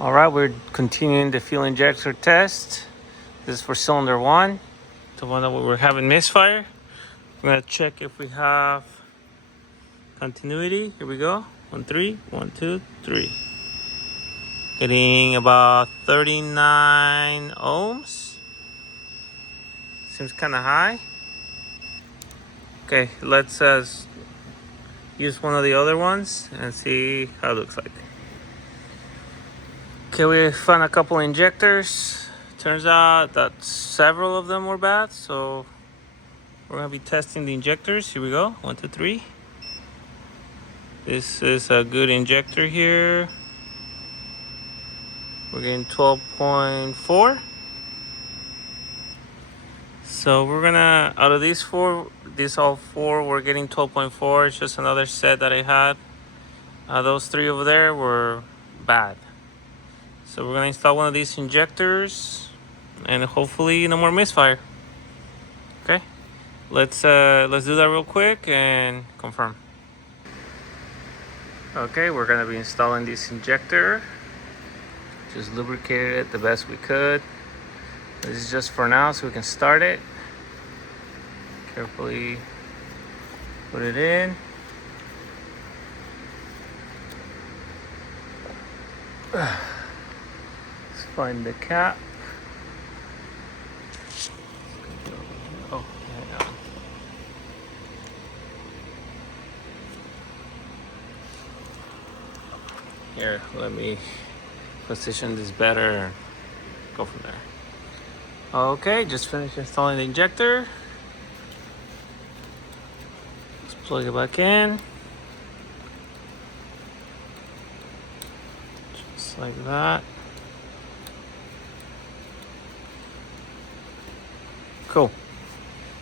All right, we're continuing the fuel injector test. This is for cylinder 1, the one that we were having misfire. We're gonna check if we have continuity. Here we go. 1, 3, 1, 2, 3. Getting about 39 ohms. Seems kind of high. Okay, let's use one of the other ones and see how it looks like. Okay, we found a couple injectors. Turns out that several of them were bad, so we're gonna be testing the injectors. Here we go. 1, 2, 3. This is a good injector here. We're getting 12.4. So we're gonna, out of these all four, we're getting 12.4. It's just another set that I had. Those three over there were bad. So we're gonna install one of these injectors and hopefully no more misfire. Okay, let's do that real quick and confirm. Okay, we're gonna be installing this injector. Just lubricated it the best we could. This is just for now so we can start it. Carefully put it in. Let's find the cap. Oh, hang on. Here, let me position this better and go from there. Okay, just finished installing the injector. Let's plug it back in. Just like that. Cool.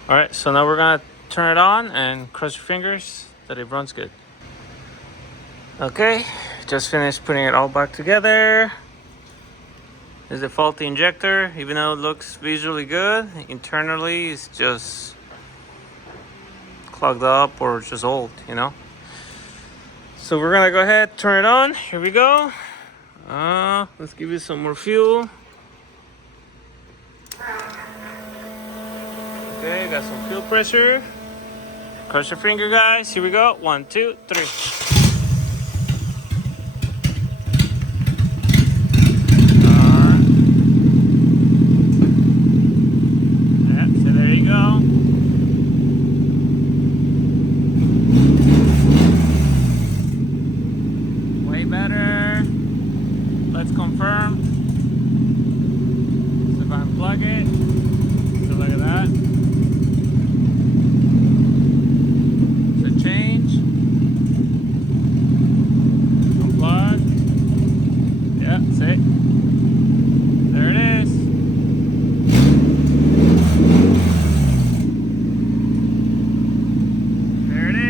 All right, so now we're gonna turn it on and cross your fingers that it runs good. Okay, just finished putting it all back together. This is the faulty injector. Even though it looks visually good, internally it's just clogged up or just old, you know. So we're gonna go ahead, turn it on. Here we go. Let's give it some more fuel. Okay, got some fuel pressure. Cross your finger, guys. Here we go. 1, 2, 3. So there you go. Way better. Let's confirm. So if I unplug it, so look at that. So change. Unplug. Yeah, see? There it is. There it is.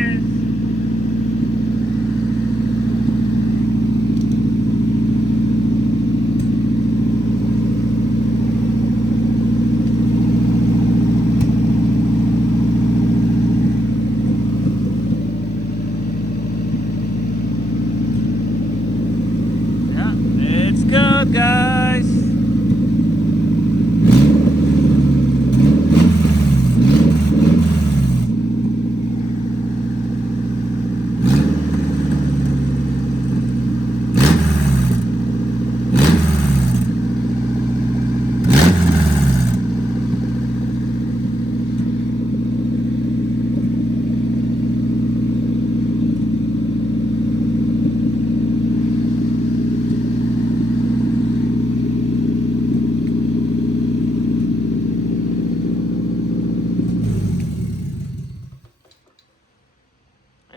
Yeah, it's good, guys.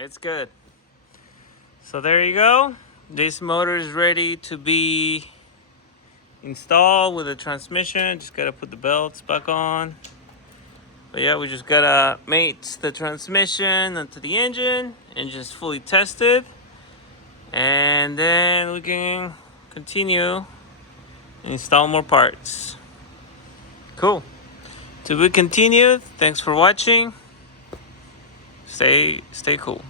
It's good. So there you go. This motor is ready to be installed with the transmission. Just gotta put the belts back on. But yeah, we just gotta mate the transmission onto the engine and just fully test it. And then we can continue and install more parts. Cool. To be continued. Thanks for watching. Stay cool.